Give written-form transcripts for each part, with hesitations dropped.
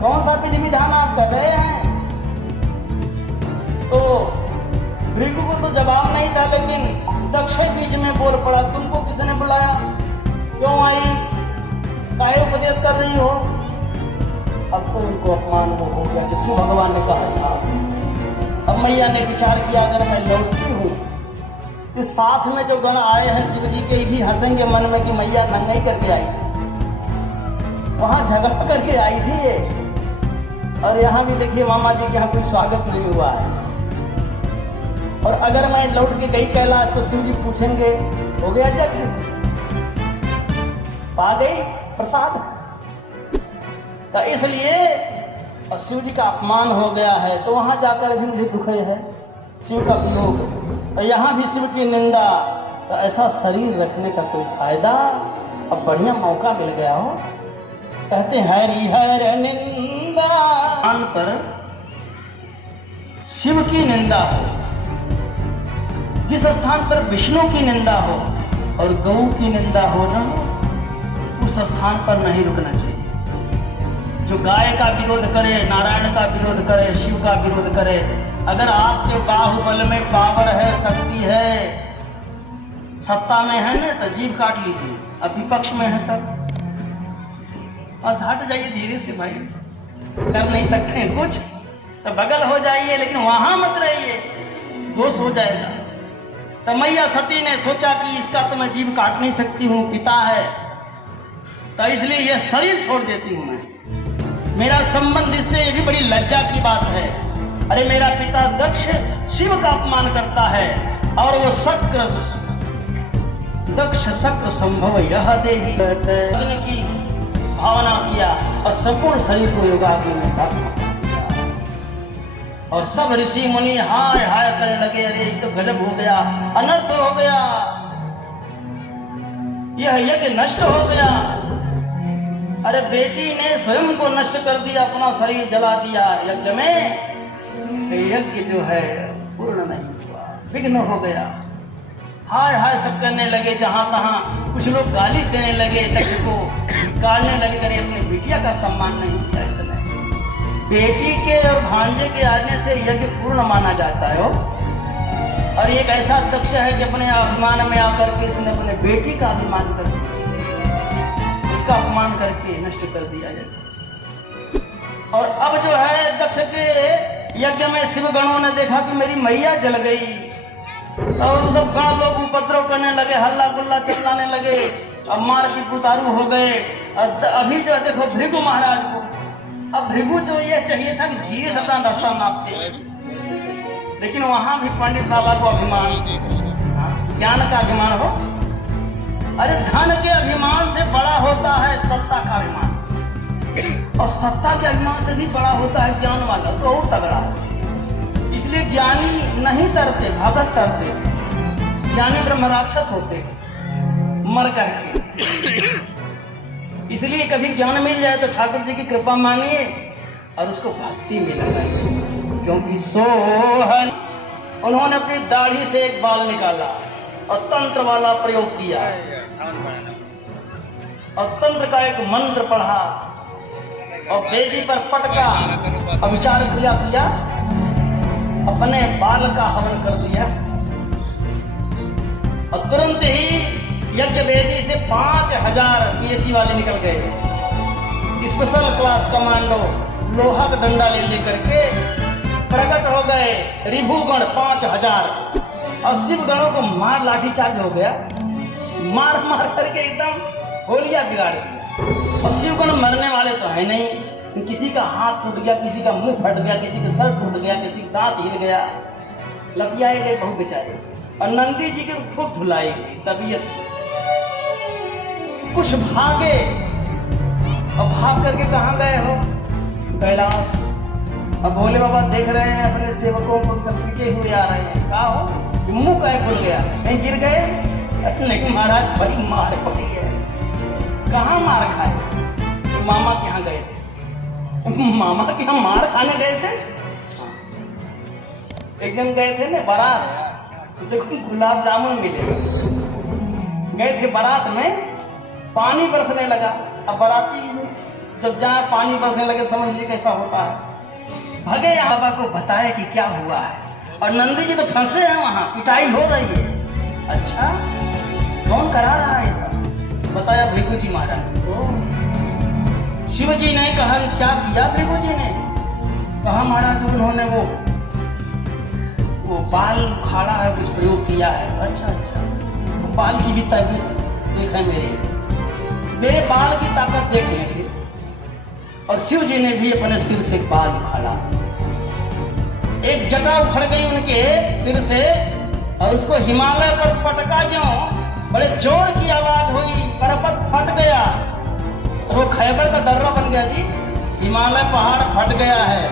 कौन सा विधि विधान आप कर रहे हैं? तो भृगु को तो जवाब नहीं था, लेकिन दक्ष बीच में बोल पड़ा, तुमको किसने बुलाया, क्यों आई, काहे उपदेश कर रही हो? अब तो उनको अपमान हो गया, किसी भगवान ने कहा था। अब मैया ने विचार किया, अगर मैं लौटती हूँ तो साथ में जो गण आए हैं शिव जी के भी हंसेंगे मन में कि मैया नहीं करके आई, वहां झगड़ा करके आई थी ये। और यहाँ भी देखिए मामा जी के यहाँ कोई स्वागत नहीं हुआ है। और अगर मैं लौट के गई कैलाश तो शिव जी पूछेंगे, हो गया यज्ञ, पा गई प्रसाद? तो इसलिए और शिव जी का अपमान हो गया है, तो वहां जाकर भी मुझे दुख है, शिव का वियोग। और यहाँ भी शिव की निंदा, तो ऐसा शरीर रखने का कोई फायदा? अब बढ़िया मौका मिल गया हो। कहते हैं हरि हर निंदा, स्थान पर शिव की निंदा हो, जिस स्थान पर विष्णु की निंदा हो और गौ की निंदा हो ना, उस स्थान पर नहीं रुकना चाहिए। जो गाय का विरोध करे, नारायण का विरोध करे, शिव का विरोध करे, अगर आपके बाहुबल में पावर है, शक्ति है, सत्ता में है ना, तो जीभ काट लीजिए। अब विपक्ष में है तब और हट जाइए धीरे से, भाई कर नहीं सकते कुछ तो बगल हो जाइए, लेकिन वहां मत रहिए, दोष हो जाएगा। तो मैया सती ने सोचा कि इसका तो मैं जीभ काट नहीं सकती हूँ, पिता है, तो इसलिए यह शरीर छोड़ देती हूँ मैं, मेरा संबंध इससे, ये भी बड़ी लज्जा की बात है। अरे मेरा पिता दक्ष शिव का अपमान करता है और वो शक्र दक्ष शक्र संभव यह देही की भावना किया और संपूर्ण शरीर को योगाग्नि में भस्म किया। और सब ऋषि मुनि हाय हाय करने लगे, अरे ये तो गजब हो गया, अनर्थ हो गया, यह यज्ञ नष्ट हो गया। अरे बेटी ने स्वयं को नष्ट कर दिया, अपना शरीर जला दिया यज्ञ में, यज्ञ जो है पूर्ण नहीं हुआ, विघ्न हो गया। हाय हाय सब करने लगे, जहां तहां कुछ लोग गाली देने लगे, दक्ष को गालने लगे, करे अपनी बिटिया का सम्मान नहीं किया। ऐसा नहीं, बेटी के और भांजे के आने से यज्ञ पूर्ण माना जाता है। और एक ऐसा दक्ष है कि अपने अभिमान में आकर के इसने अपने बेटी का अभिमान कर दिया, उसका अपमान करके नष्ट कर दिया जाए। और अब जो है दक्ष के यज्ञ में शिव गणों ने देखा कि मेरी मैया जल गई, और सब गण लोग उपद्रव करने लगे, हल्ला गुल्ला चिल्लाने लगे, अब मार की पुतारू हो गए। अभी जो देखो भृगु महाराज को, अब भृगु जो ये चाहिए था कि धीरे से अपना रास्ता नापते, लेकिन वहां भी पंडित बाबा को अभिमान, ज्ञान का अभिमान हो। अरे धन के अभिमान से बड़ा होता है सत्ता का अभिमान, और सत्ता के अभिमान से भी बड़ा होता है ज्ञान वाला, तो और तगड़ा है। इसलिए ज्ञानी नहीं तरते, भगत तरते, ज्ञानी ब्रह्म राक्षस होते मर करके। इसलिए कभी ज्ञान मिल जाए तो ठाकुर जी की कृपा मानिए और उसको भक्ति मिलेगा, क्योंकि सोहन उन्होंने अपनी दाढ़ी से एक बाल निकाला और तंत्र वाला प्रयोग किया, और तंत्र का एक मंत्र पढ़ा और वेदी पर पटका और विचार क्रिया किया, अपने बाल का हवन कर दिया, और तुरंत ही यज्ञ वेदी से 5000 पीएसी वाले निकल गए, स्पेशल क्लास कमांडो लोहा का डंडा ले लेकर के प्रकट हो गए, रिभुगण 5000, और शिव गणों को मार लाठी चार्ज हो गया, मार मार करके एकदम होलिया बिगाड़ दिया। और शिव गण मरने वाले तो है नहीं, किसी का हाथ टूट गया, किसी का मुंह फट गया, किसी का सर टूट गया, किसी का दांत हिल गया, लपियाए गए बहुत बेचारे। और नंदी जी के खूब धुलाई गई तबीयत से, कुछ भागे, और भाग करके कहाँ गए हो? कैलाश। अब भोले बाबा देख रहे हैं अपने सेवकों को सब पीटे हुए आ रहे हैं, कहा हो मुंह कहीं खुल गया, कहीं गिर गए? नहीं महाराज, बड़ी मार पड़ी है। कहाँ मार खाए? मामा के यहाँ गए थे। मामा के यहाँ मार खाने गए थे? एक दिन गए थे ना बारात, देखो गुलाब जामुन मिले, गए थे बारात में, पानी बरसने लगा। अब बाराती जब जहाँ पानी बरसने लगे समझ लीजिए कैसा होता है। भगे बाबा को बताया कि क्या हुआ है, और नंदी जी तो फंसे हैं वहाँ, पिटाई हो रही है। अच्छा कौन करा रहा है ऐसा? बताया भृगु जी महाराज को। शिव जी ने कहा क्या किया भृगु जी ने? कहा महाराज उन्होंने वो बाल उखाड़ा है, कुछ प्रयोग किया है। अच्छा अच्छा, तो बाल की भी ताकत देखा, मेरे बाल की ताकत देख लेंगे। और शिव जी ने भी अपने सिर से बाल उखाड़ा, एक जटा उखड़ गई उनके सिर से, और उसको हिमालय पर पटका जो बड़े जोर की आवाज हुई, पर्वत फट गया। वो खैबर का दर्रा बन गया जी, हिमालय पहाड़ फट गया है,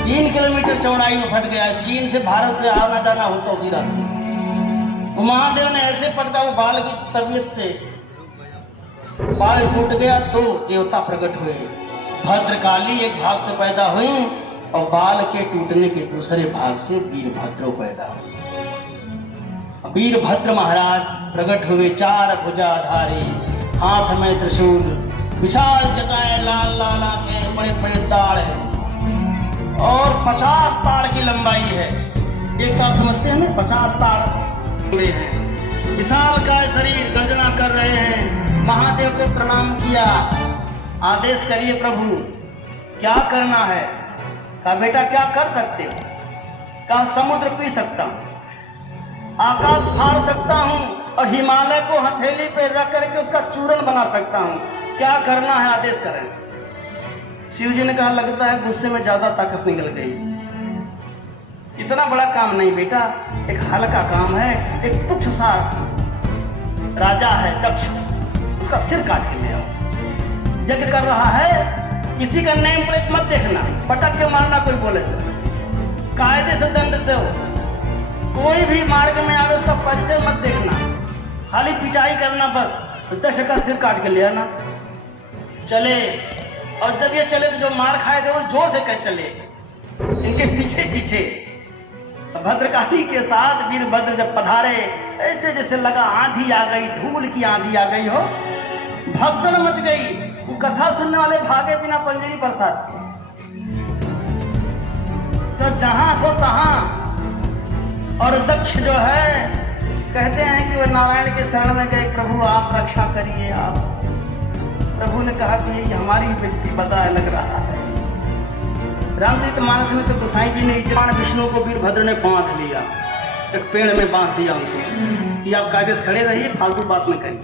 3 किलोमीटर चौड़ाई में फट गया है। चीन से भारत से आना जाना होता उसी रास्ते। तो महादेव ने ऐसे पटका, वो बाल की तबीयत से बाल टूट गया। तो देवता प्रकट हुए, भद्रकाली एक भाग से पैदा हुई, और बाल के टूटने के दूसरे भाग से वीरभद्र पैदा हुए। वीरभद्र महाराज प्रकट हुए, 4 भुजाधारी, हाथ में त्रिशूल, विशाल जटाएं, लाल लाल आंखें, बड़े बड़े ताड़ है, और 50 ताड़ की लंबाई है। एक ताड़ समझते हैं ना, 50 ताड़ हैं। विशाल का शरीर, गर्जना कर रहे हैं। महादेव को प्रणाम किया, आदेश करिए प्रभु क्या करना है? कहा बेटा क्या कर सकते हो? कहा समुद्र पी सकता हूं, आकाश फाड़ सकता हूं, और हिमालय को हथेली पे रख करके उसका चूर्ण बना सकता हूं। क्या करना है आदेश करें। शिव जी ने कहा लगता है गुस्से में ज्यादा ताकत निकल गई, इतना बड़ा काम नहीं बेटा, एक हल्का काम है। एक तुच्छ सा राजा है दक्ष, उसका सिर काट के ले आओ। यज्ञ कर रहा है, किसी का नेम प्लेट मत देखना, पटक के मारना कोई बोले तो, कायदे से दंड दो। कोई भी मार्ग में आगे उसका परिचय मत देखना, खाली पिटाई करना बस। दक्ष का सिर काट के ले आना। चले, और जब ये चले तो जो मार खाए थे वो जोर से कह चले, इनके पीछे पीछे। भद्रकाली के साथ वीरभद्र जब पधारे, ऐसे जैसे लगा आंधी आ गई, धूल की आंधी आ गई हो, भगदड़ मच गई। वो कथा सुनने वाले भागे बिना पंजरी प्रसाद के। तो जहां सो तहां, और दक्ष जो है कहते हैं कि वह नारायण के शरण में गए, प्रभु आप रक्षा करिए आप। प्रभु ने कहा कि ये हमारी बेइज्जती बता लग रहा है। रामचरित मानस में तो गोसाई जी ने इजमान विष्णु को वीरभद्र ने बांध लिया, एक पेड़ में बांध दिया उनको कि आप कायदे से खड़े रहिए, फालतू बात न करिए।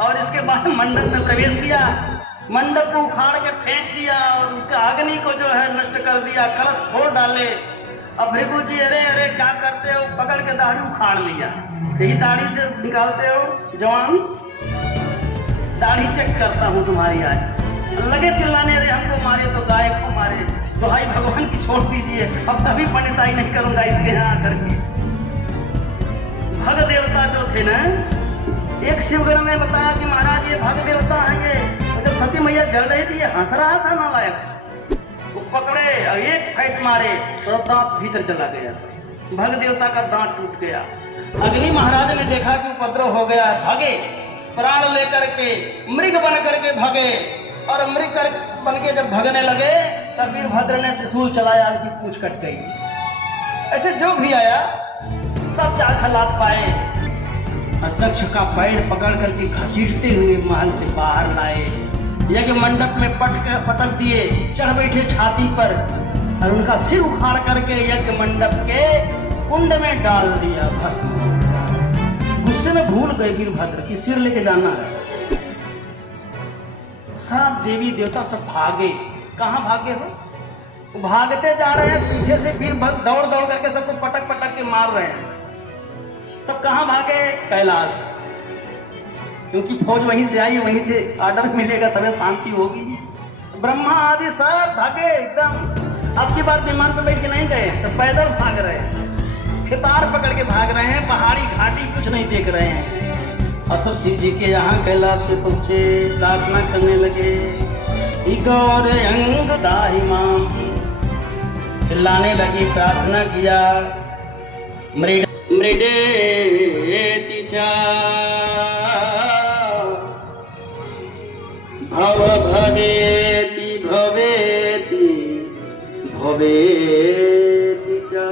और इसके बाद मंडप में प्रवेश किया, मंडप को उखाड़ के फेंक दिया, और उसका अग्नि को जो है नष्ट कर दिया, कलश फोड़ डाले। अब भृगु जी अरे अरे क्या करते हो, पकड़ के दाढ़ी उखाड़ लिया। यही दाढ़ी से निकालते हो जवान, दाढ़ी चेक करता हूँ तुम्हारी आज। लगे चिल्लाने, अरे हमको मारे तो गाय को मारे, तो भाई भगवान की छोड़ दीजिए, अब कभी पंडिताई नहीं करूंगा इसके यहाँ करके। भग देवता जो थे ना, एक शिवगण ने बताया कि महाराज ये भग देवता है, ये जब सती मैया जल रही थी ये हंस रहा था नालायक, वो पकड़े और एक फाइट मारे तो दांत भीतर चला गया, भग देवता का दांत टूट गया। अग्नि महाराज ने देखा कि उपद्रव हो गया, भागे, प्राण लेकर के मृग बन करके भागे, और मृग बन के जब भगने लगे तब वीरभद्र ने त्रिशूल चलाया, उनकी पूंछ कट गई। ऐसे जो भी आया सब चाल छलात पाए, दक्ष का पैर पकड़ करके घसीटते हुए महल से बाहर लाए, यज्ञ मंडप में पटक दिए, चढ़ बैठे छाती पर, और उनका सिर उखाड़ करके यज्ञ मंडप के कुंड में डाल दिया, भस्म। गुस्से में भूल गए वीरभद्र की सिर लेके जाना है। सब देवी देवता सब भागे। कहाँ भागे हो? भागते जा रहे हैं, पीछे से वीरभद्र दौड़ दौड़ करके सबको पटक पटक के मार रहे हैं। सब कहाँ भागे? कैलाश, क्योंकि फौज वहीं से आई, वहीं से आर्डर मिलेगा, तभी शांति होगी। ब्रह्मा आदि सब भागे एकदम। अब की बार विमान पर बैठ के नहीं गए, सब पैदल भाग रहे हैं, खितार पकड़ के भाग रहे हैं, पहाड़ी घाटी कुछ नहीं देख रहे हैं। और सब शिव जी के यहाँ कैलाश पे पहुंचे, प्रार्थना करने लगे, गौर अंग दाहि माम, चिल्लाने लगी, प्रार्थना किया। मृडेति च भव भवेति भवेति भवेति च